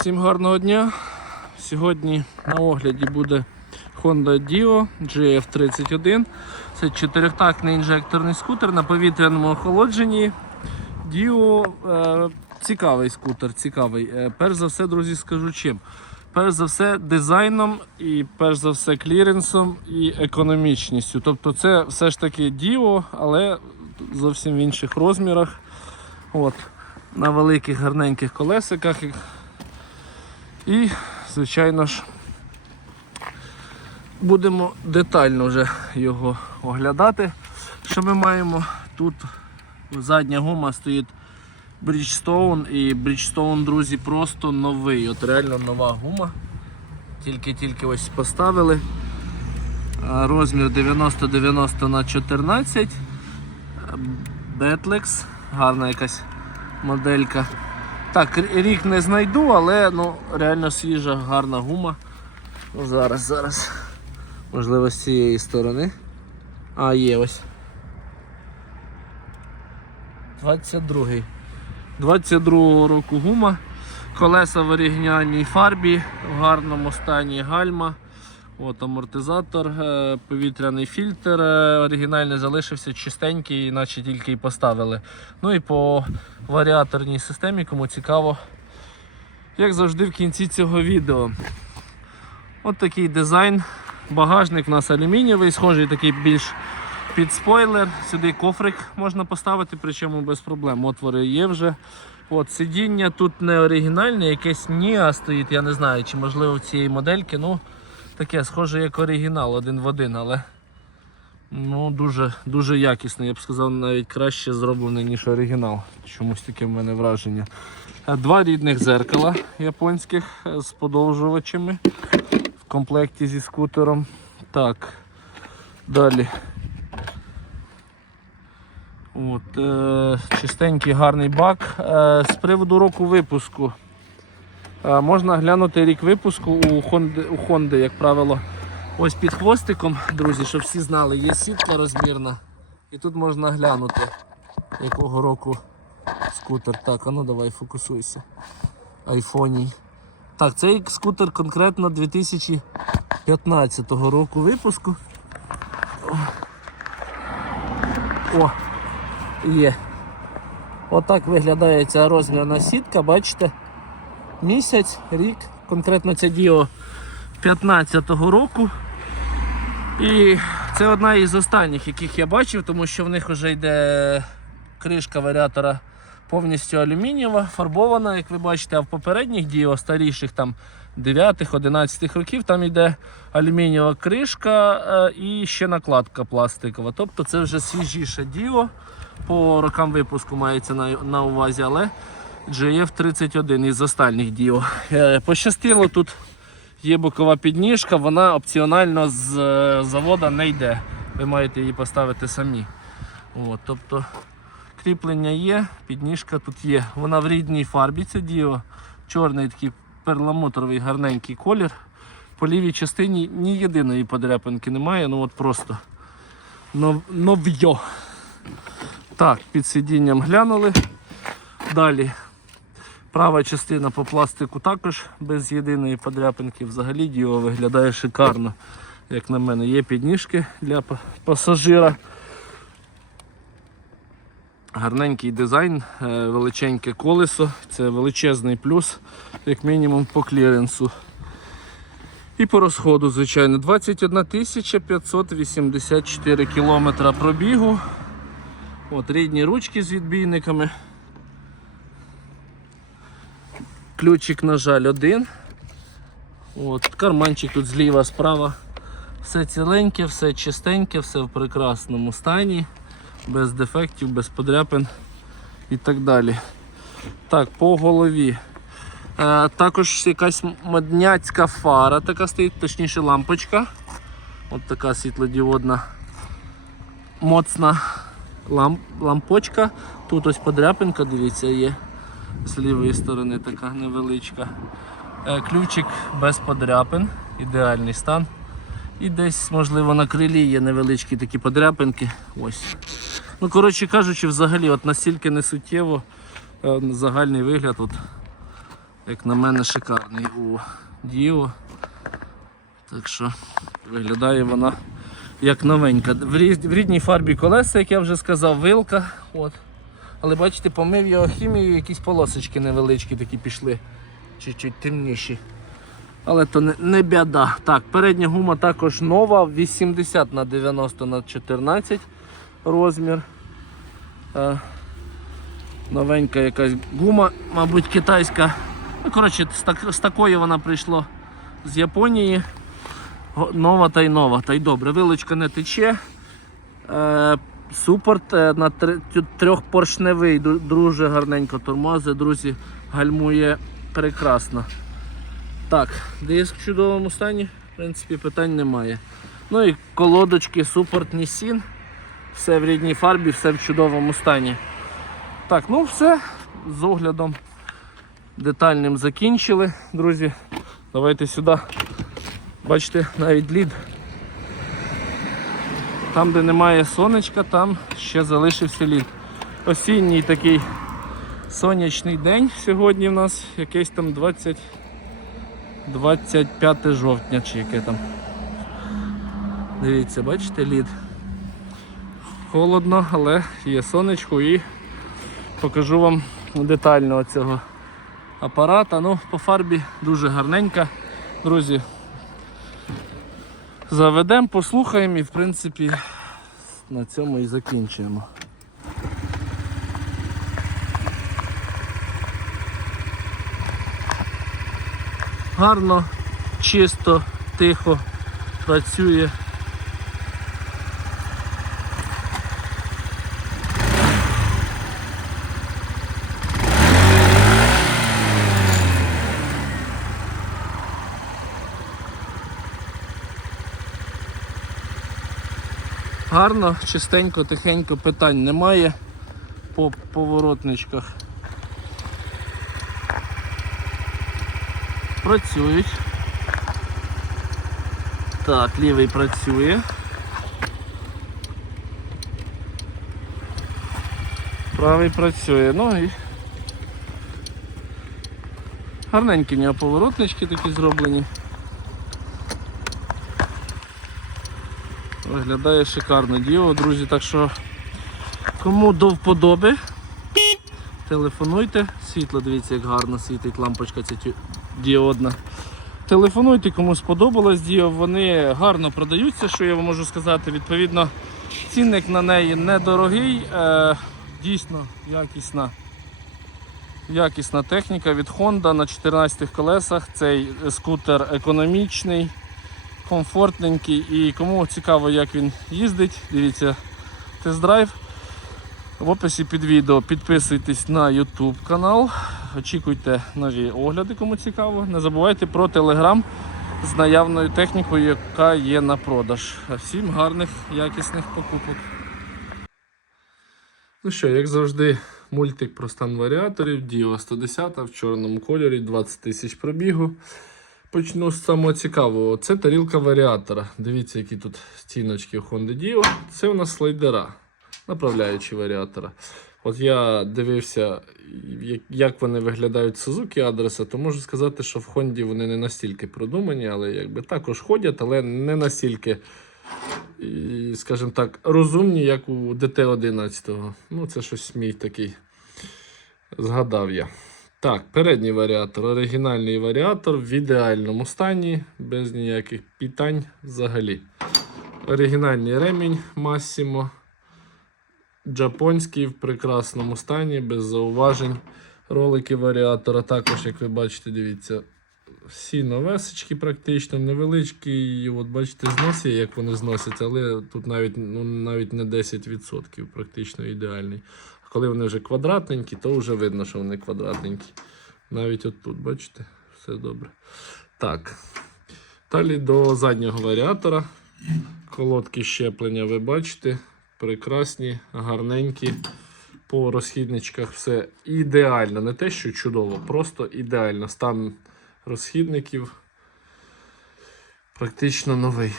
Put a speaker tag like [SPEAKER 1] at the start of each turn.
[SPEAKER 1] Всім гарного дня. Сьогодні на огляді буде Honda Dio GF31. Це чотирьохтактний інжекторний скутер на повітряному охолодженні. Dio е, цікавий скутер, цікавий. Е, перш за все, друзі, скажу чим. Перш за все, дизайном і перш за все кліренсом і економічністю. Тобто це все ж таки Dio, але зовсім в інших розмірах. От, на великих гарненьких колесиках. І, звичайно ж, будемо детально вже його оглядати. Що ми маємо? Тут задня гума стоїть Bridgestone і Bridgestone, друзі, просто новий. От реально нова гума. Тільки-тільки ось поставили. Розмір 90-90 на 14. Betlex, гарна якась моделька. Так, рік не знайду, але ну, реально свіжа, гарна гума. Ну, зараз, зараз. Можливо, з цієї сторони. А, є ось. 22-й. 22-го року гума. Колеса в оригінальній фарбі, в гарному стані гальма. От амортизатор, е, повітряний фільтр е, оригінальний залишився чистенький, наче тільки і поставили. Ну і по варіаторній системі, кому цікаво, як завжди в кінці цього відео. От такий дизайн. Багажник у нас алюмінієвий, схожий такий більш під спойлер. Сюди кофрик можна поставити, причому без проблем. Отвори є вже. От, сидіння тут не оригінальне, якесь Ніа стоїть, я не знаю, чи можливо в цієї модельки. Ну, таке схоже як оригінал один в один, але ну, дуже, дуже якісний, я б сказав, навіть краще зроблений, ніж оригінал. Чомусь таке в мене враження. Е, Два рідних зеркала японських е, з подовжувачами в комплекті зі скутером. Так, далі. От, е, чистенький гарний бак. Е, з приводу року випуску. Е, можна глянути рік випуску у Honda, у Honda, як правило, ось під хвостиком, друзі, щоб всі знали, є сітка розмірна. І тут можна глянути, якого року скутер. Так, а ну давай фокусуйся. Айфоній. Так, цей скутер конкретно 2015 року випуску. О, є. Отак виглядає ця розмірна сітка, бачите? Місяць, рік, конкретно це діо 15-го року. І це одна із останніх, яких я бачив, тому що в них вже йде кришка варіатора повністю алюмінієва, фарбована, як ви бачите, а в попередніх діо старіших там 9-11 років там йде алюмінієва кришка е, і ще накладка пластикова. Тобто це вже свіжіше діо. По рокам випуску мається на увазі, але GF31 із останніх діо. Е, Пощастило, тут є бокова підніжка, вона опціонально з е, завода не йде. Ви маєте її поставити самі. От, тобто кріплення є, підніжка тут є. Вона в рідній фарбі, це діо. Чорний такий перламутровий гарненький колір. По лівій частині ні єдиної подряпинки немає, ну от просто нов'йо. Так, під сидінням глянули. Далі права частина по пластику також без єдиної подряпинки. Взагалі діо виглядає шикарно. Як на мене, є підніжки для пасажира. Гарненький дизайн, е, величеньке колесо, це величезний плюс, як мінімум по кліренсу. І по розходу, звичайно, 21 584 кілометра пробігу. От рідні ручки з відбійниками. Ключик, на жаль, один. От, карманчик тут зліва, справа. Все ціленьке, все чистеньке, все в прекрасному стані, без дефектів, без подряпин і так далі. Так, по голові. Е, також якась модняцька фара така стоїть, точніше лампочка. От така світлодіодна моцна ламп, лампочка. Тут ось подряпинка, дивіться, є. З лівої сторони така невеличка. Е, Ключик без подряпин, ідеальний стан. І десь, можливо, на крилі є невеличкі такі подряпинки. Ось. Ну, коротше кажучи, взагалі, от настільки не суттєво е, загальний вигляд. От, Як на мене, шикарний у Діо. Так що виглядає вона як новенька. В рідній фарбі колеса, як я вже сказав, вилка. От. Але бачите, помив його хімією, якісь полосочки невеличкі такі пішли, чуть-чуть темніші. Але то не, не біда. Так, передня гума також нова, 80 на 90 на 14 розмір. Е, новенька якась гума, мабуть, китайська. Ну, коротше, з, так, з такої вона прийшла з Японії. Нова та й нова, та й добре. Вилочка не тече. Е, супорт е, на трьохпоршневий, дуже гарненько тормози, друзі, гальмує прекрасно. Так, десь в чудовому стані, в принципі, питань немає. Ну і колодочки, супорт Nissin. Все в рідній фарбі, все в чудовому стані. Так, ну все, з оглядом детальним закінчили, друзі. Давайте сюди. Бачите, навіть лід. Там, де немає сонечка, там ще залишився лід. Осінній такий сонячний день сьогодні в нас якийсь там 20, 25 жовтня чи яке там. Дивіться, бачите лід. Холодно, але є сонечко і покажу вам детально цього апарата. Ну, по фарбі дуже гарненька. Друзі, заведемо, послухаємо і в принципі на цьому і закінчуємо. Гарно, чисто, тихо працює. Гарно, чистенько, тихенько, питань немає по поворотничках. Працюють. Так, лівий працює. Правий працює. Ну і гарненькі в нього поворотнички такі зроблені. Виглядає шикарно діло, друзі. Так що кому до вподоби, телефонуйте. Світло, дивіться, як гарно світить лампочка ця діодна. Телефонуйте, кому сподобалось діо. Вони гарно продаються, що я вам можу сказати. Відповідно, цінник на неї недорогий, е, дійсно якісна. Якісна техніка від Honda на 14 колесах. Цей скутер економічний комфортненький і кому цікаво, як він їздить, дивіться тест-драйв. В описі під відео підписуйтесь на YouTube канал, очікуйте нові огляди, кому цікаво. Не забувайте про Telegram з наявною технікою, яка є на продаж. Всім гарних, якісних покупок. Ну що, як завжди, мультик про стан варіаторів, Dio 110 в чорному кольорі, 20 тисяч пробігу. Почну з самого цікавого. Це тарілка варіатора. Дивіться, які тут стіночки у Honda Dio. Це у нас слайдера, направляючі варіатора. От я дивився, як- вони виглядають в Suzuki адреса, то можу сказати, що в Honda вони не настільки продумані, але якби також ходять, але не настільки, скажімо так, розумні, як у DT11. Ну, це щось мій такий. Згадав я. Так, передній варіатор, оригінальний варіатор в ідеальному стані, без ніяких питань взагалі. Оригінальний ремінь Massimo. Джапонський в прекрасному стані, без зауважень. Ролики варіатора також, як ви бачите, дивіться, всі новесечки практично, невеличкі. От бачите, знос є, як вони зносяться, але тут навіть, ну, навіть не 10%, практично ідеальний. Коли вони вже квадратненькі, то вже видно, що вони квадратненькі. Навіть отут, бачите, все добре. Так. Далі до заднього варіатора. Колодки щеплення ви бачите. Прекрасні, гарненькі. По розхідничках все ідеально. Не те, що чудово, просто ідеально. Стан розхідників практично новий.